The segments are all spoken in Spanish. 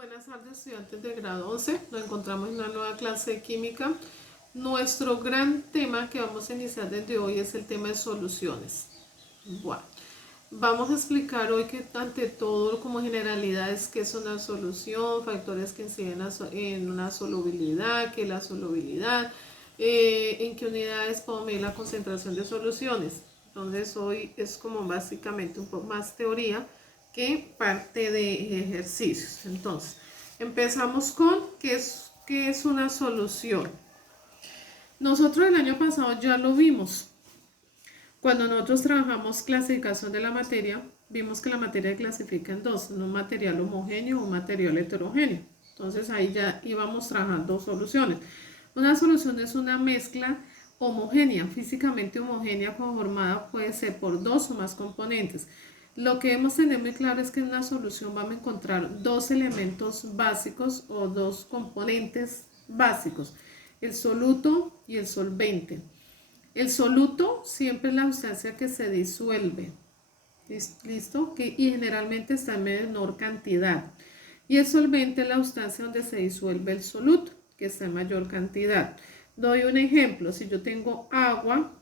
Buenas tardes, estudiantes de grado 11. Nos encontramos en una nueva clase de química. Nuestro gran tema que vamos a iniciar desde hoy es el tema de soluciones. Bueno, vamos a explicar hoy que ante todo como generalidades qué es una solución, factores que inciden en una solubilidad, qué es la solubilidad, en qué unidades podemos medir la concentración de soluciones. Entonces hoy es como básicamente un poco más teoría que parte de ejercicios. Entonces, empezamos con qué es una solución. Nosotros el año pasado ya lo vimos. Cuando nosotros trabajamos clasificación de la materia, vimos que la materia clasifica en dos, un material homogéneo o un material heterogéneo. Entonces ahí ya íbamos trabajando soluciones. Una solución es una mezcla homogénea, físicamente homogénea, conformada puede ser por dos o más componentes. Lo que debemos tener muy claro es que en una solución vamos a encontrar dos elementos básicos o dos componentes básicos, el soluto y el solvente. El soluto siempre es la sustancia que se disuelve, ¿listo? Y generalmente está en menor cantidad. Y el solvente es la sustancia donde se disuelve el soluto, que está en mayor cantidad. Doy un ejemplo, si yo tengo agua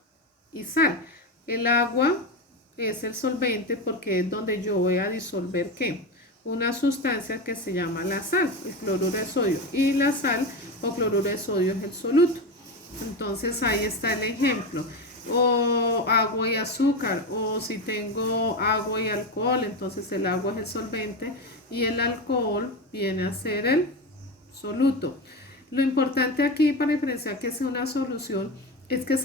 y sal, el agua es el solvente porque es donde yo voy a disolver ¿qué? Una sustancia que se llama la sal, el cloruro de sodio, y la sal o cloruro de sodio es el soluto. Entonces ahí está el ejemplo. O agua y azúcar, o si tengo agua y alcohol, entonces el agua es el solvente y el alcohol viene a ser el soluto. Lo importante aquí para diferenciar que sea una solución es que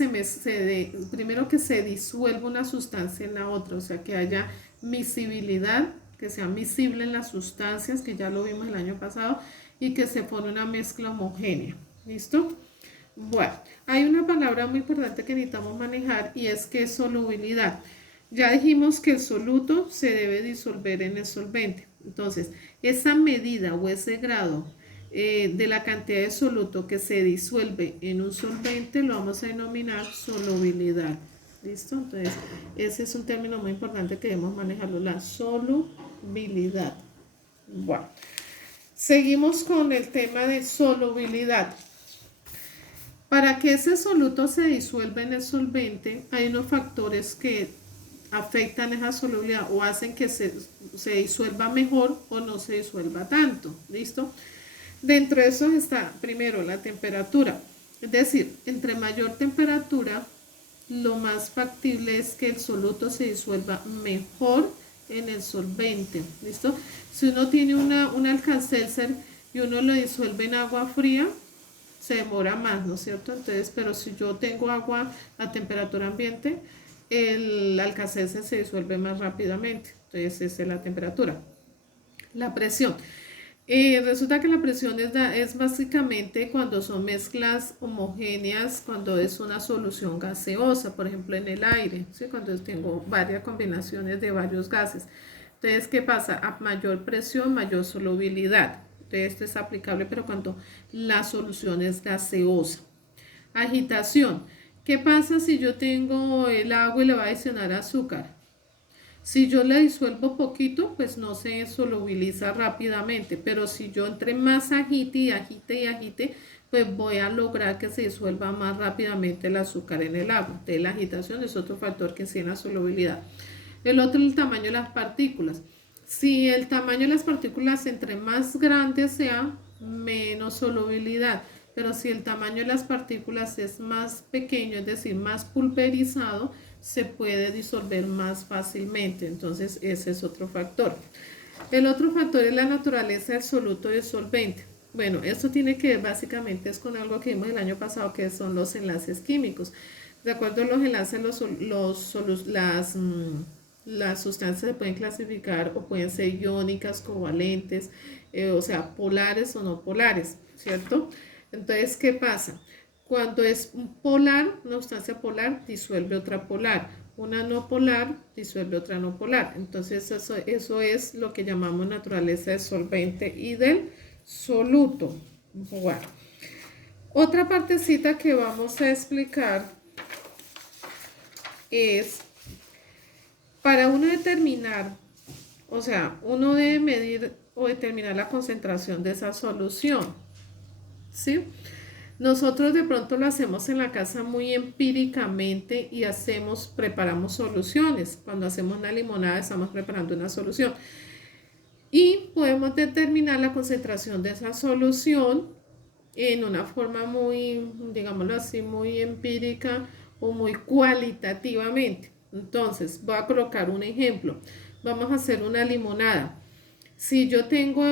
primero que se disuelva una sustancia en la otra, o sea que haya miscibilidad, que sea miscible en las sustancias, que ya lo vimos el año pasado, y que se pone una mezcla homogénea. ¿Listo? Bueno, hay una palabra muy importante que necesitamos manejar y es que es solubilidad. Ya dijimos que el soluto se debe disolver en el solvente. Entonces, esa medida o ese grado de la cantidad de soluto que se disuelve en un solvente lo vamos a denominar solubilidad. ¿Listo? Entonces, ese es un término muy importante que debemos manejarlo, la solubilidad. Bueno, seguimos con el tema de solubilidad. Para que ese soluto se disuelva en el solvente, hay unos factores que afectan esa solubilidad o hacen que se disuelva mejor o no se disuelva tanto. ¿Listo? Dentro de eso está primero la temperatura. Es decir, entre mayor temperatura, lo más factible es que el soluto se disuelva mejor en el solvente. ¿Listo? Si uno tiene un Alka-Seltzer y uno lo disuelve en agua fría, se demora más, ¿no es cierto? Entonces, pero si yo tengo agua a temperatura ambiente, el Alka-Seltzer se disuelve más rápidamente. Entonces, esa es la temperatura. La presión. Resulta que la presión es básicamente cuando son mezclas homogéneas, cuando es una solución gaseosa, por ejemplo en el aire, ¿sí? Cuando tengo varias combinaciones de varios gases. Entonces, ¿qué pasa? A mayor presión, mayor solubilidad. Entonces, esto es aplicable, pero cuando la solución es gaseosa. Agitación. ¿Qué pasa si yo tengo el agua y le voy a adicionar azúcar? Si yo le disuelvo poquito, pues no se solubiliza rápidamente, pero si yo entre más agite y agite y agite, pues voy a lograr que se disuelva más rápidamente el azúcar en el agua. Entonces la agitación es otro factor que incide en la solubilidad. El otro es el tamaño de las partículas. Si el tamaño de las partículas entre más grande sea, menos solubilidad. Pero si el tamaño de las partículas es más pequeño, es decir, más pulverizado, se puede disolver más fácilmente. Entonces ese es otro factor. El otro factor es la naturaleza del soluto y el solvente. Bueno, esto tiene que ver básicamente es con algo que vimos el año pasado, que son los enlaces químicos. De acuerdo a los enlaces, las sustancias se pueden clasificar o pueden ser iónicas, covalentes, o sea, polares o no polares, ¿cierto? Entonces, ¿qué pasa? Cuando es un polar, una sustancia polar disuelve otra polar, una no polar disuelve otra no polar. Entonces, eso es lo que llamamos naturaleza del solvente y del soluto. Bueno, otra partecita que vamos a explicar es para uno determinar, o sea, uno debe medir o determinar la concentración de esa solución, ¿sí? Nosotros de pronto lo hacemos en la casa muy empíricamente y preparamos soluciones. Cuando hacemos una limonada estamos preparando una solución. Y podemos determinar la concentración de esa solución en una forma muy, digámoslo así, muy empírica o muy cualitativamente. Entonces, voy a colocar un ejemplo. Vamos a hacer una limonada. Si yo tengo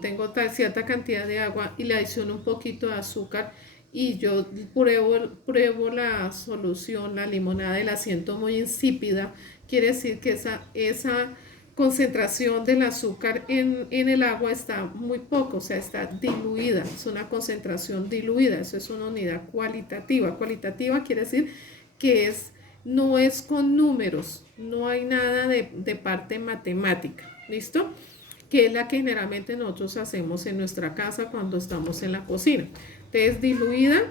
tengo cierta cantidad de agua y le adiciono un poquito de azúcar y yo pruebo la solución, la limonada y la siento muy insípida, quiere decir que esa concentración del azúcar en el agua está muy poco, o sea, está diluida, es una concentración diluida, eso es una unidad cualitativa. Cualitativa quiere decir que no es con números, no hay nada de parte matemática, ¿listo? Que es la que generalmente nosotros hacemos en nuestra casa cuando estamos en la cocina. Entonces, diluida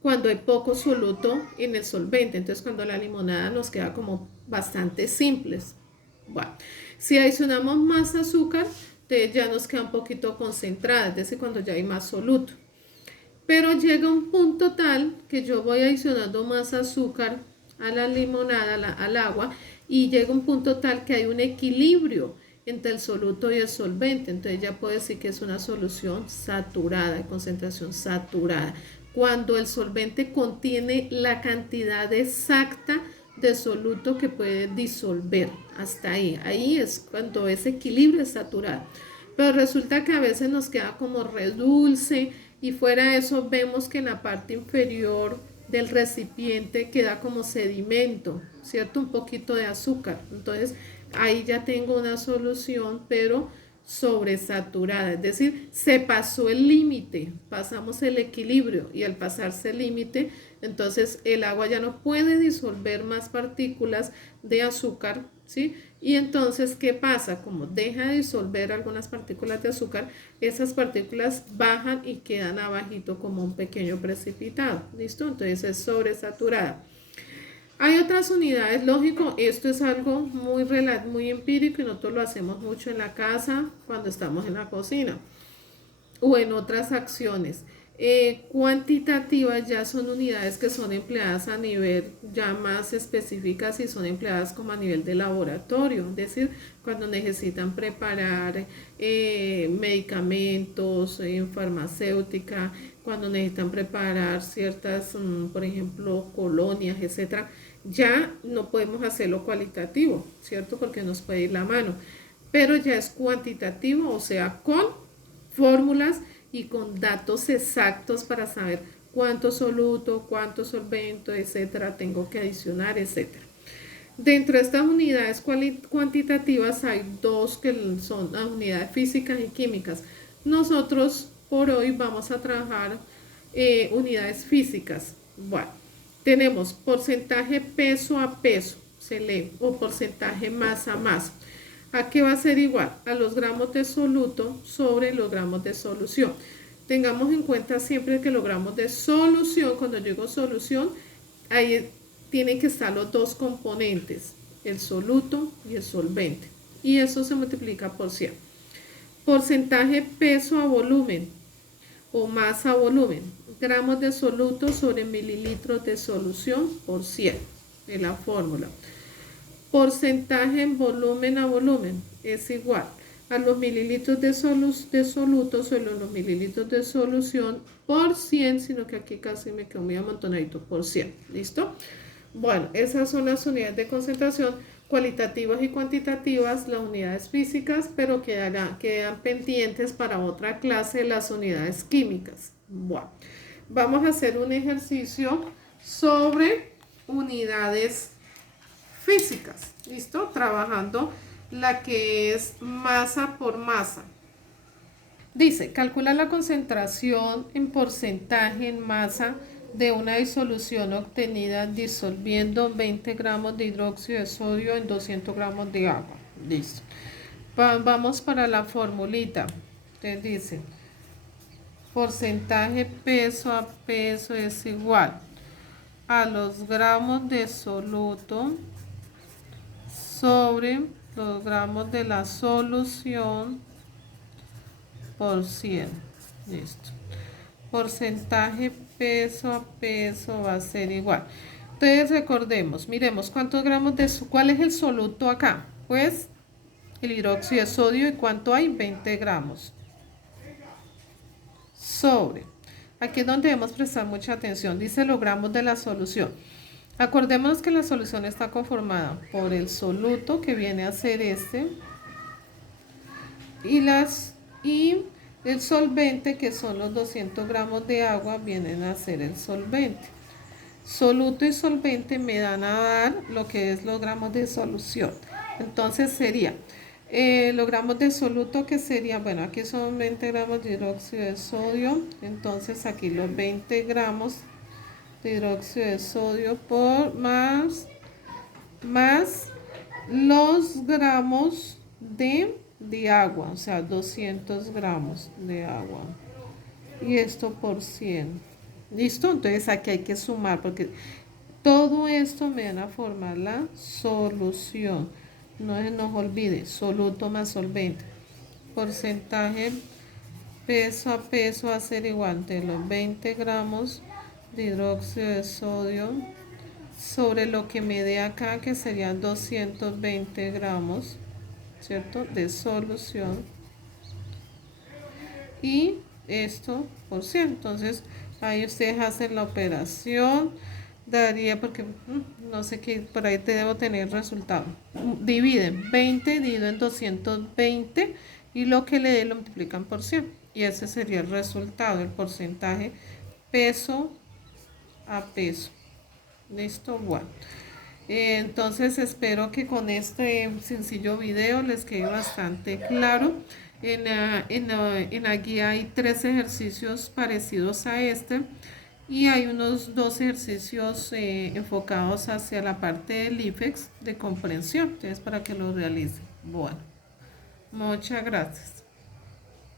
cuando hay poco soluto en el solvente, entonces cuando la limonada nos queda como bastante simples. Bueno, si adicionamos más azúcar, entonces ya nos queda un poquito concentrada, es decir, cuando ya hay más soluto. Pero llega un punto tal que yo voy adicionando más azúcar a la limonada, al agua, y llega un punto tal que hay un equilibrio entre el soluto y el solvente. Entonces ya puedo decir que es una solución saturada, de concentración saturada. Cuando el solvente contiene la cantidad exacta de soluto que puede disolver. Hasta ahí. Ahí es cuando ese equilibrio es saturado. Pero resulta que a veces nos queda como redulce y fuera de eso vemos que en la parte inferior del recipiente queda como sedimento, ¿cierto? Un poquito de azúcar. Entonces ahí ya tengo una solución, pero sobresaturada, es decir, se pasó el límite, pasamos el equilibrio y al pasarse el límite, entonces el agua ya no puede disolver más partículas de azúcar, ¿sí? Y entonces, ¿qué pasa? Como deja de disolver algunas partículas de azúcar, esas partículas bajan y quedan abajito como un pequeño precipitado, ¿listo? Entonces es sobresaturada. Hay otras unidades, lógico, esto es algo muy empírico y nosotros lo hacemos mucho en la casa cuando estamos en la cocina o en otras acciones. Cuantitativas ya son unidades que son empleadas a nivel ya más específicas y son empleadas como a nivel de laboratorio, es decir, cuando necesitan preparar medicamentos en farmacéutica, cuando necesitan preparar ciertas, por ejemplo, colonias, etcétera, ya no podemos hacerlo cualitativo, ¿cierto? Porque nos puede ir la mano, pero ya es cuantitativo, o sea, con fórmulas y con datos exactos para saber cuánto soluto, cuánto solvente, etcétera, tengo que adicionar, etcétera. Dentro de estas unidades cuantitativas hay dos que son las unidades físicas y químicas. Nosotros por hoy vamos a trabajar unidades físicas. Bueno, tenemos porcentaje peso a peso, se lee, o porcentaje masa a masa. ¿A qué va a ser igual? A los gramos de soluto sobre los gramos de solución. Tengamos en cuenta siempre que los gramos de solución, cuando yo digo solución, ahí tienen que estar los dos componentes, el soluto y el solvente. Y eso se multiplica por 100. Porcentaje peso a volumen o masa a volumen. Gramos de soluto sobre mililitros de solución por 100. Es la fórmula. Porcentaje en volumen a volumen es igual a los mililitros de soluto sobre los mililitros de solución por 100, sino que aquí casi me quedó muy amontonadito, por 100. ¿Listo? Bueno, esas son las unidades de concentración cualitativas y cuantitativas, las unidades físicas, pero quedan pendientes para otra clase las unidades químicas. Bueno, vamos a hacer un ejercicio sobre unidades físicas, ¿listo? Trabajando la que es masa por masa. Dice, calcula la concentración en porcentaje en masa de una disolución obtenida disolviendo 20 gramos de hidróxido de sodio en 200 gramos de agua. Listo. Vamos para la formulita. Entonces dice, porcentaje peso a peso es igual a los gramos de soluto sobre los gramos de la solución por 100. Listo. Porcentaje peso a peso va a ser igual. Entonces recordemos, miremos cuántos gramos de cuál es el soluto acá. Pues el hidróxido de sodio, y cuánto hay, 20 gramos. Sobre. Aquí es donde debemos prestar mucha atención. Dice los gramos de la solución. Acordémonos que la solución está conformada por el soluto, que viene a ser este, y el solvente, que son los 200 gramos de agua, vienen a ser el solvente. Soluto y solvente me dan a dar lo que es los gramos de solución. Entonces sería los gramos de soluto, que sería, bueno, aquí son 20 gramos de hidróxido de sodio. Entonces aquí los 20 gramos de hidróxido de sodio por más los gramos de agua, o sea, 200 gramos de agua. Y esto por 100. ¿Listo? Entonces aquí hay que sumar, porque todo esto me van a formar la solución. No se nos olvide, soluto más solvente. Porcentaje peso a peso va a ser igual de los 20 gramos de hidróxido de sodio sobre lo que me dé acá, que serían 220 gramos, ¿cierto?, de solución, y esto por 100. Entonces ahí ustedes hacen la operación, daría, porque no sé qué, por ahí te debo tener el resultado. Dividen 20 dividido en 220 y lo que le dé lo multiplican por 100, y ese sería el resultado, el porcentaje peso a peso. Listo, bueno. Entonces espero que con este sencillo video les quede bastante claro. En la guía hay 3 ejercicios parecidos a este, y hay unos 2 ejercicios enfocados hacia la parte del IFEX de comprensión. Entonces, para que lo realicen. Bueno, muchas gracias.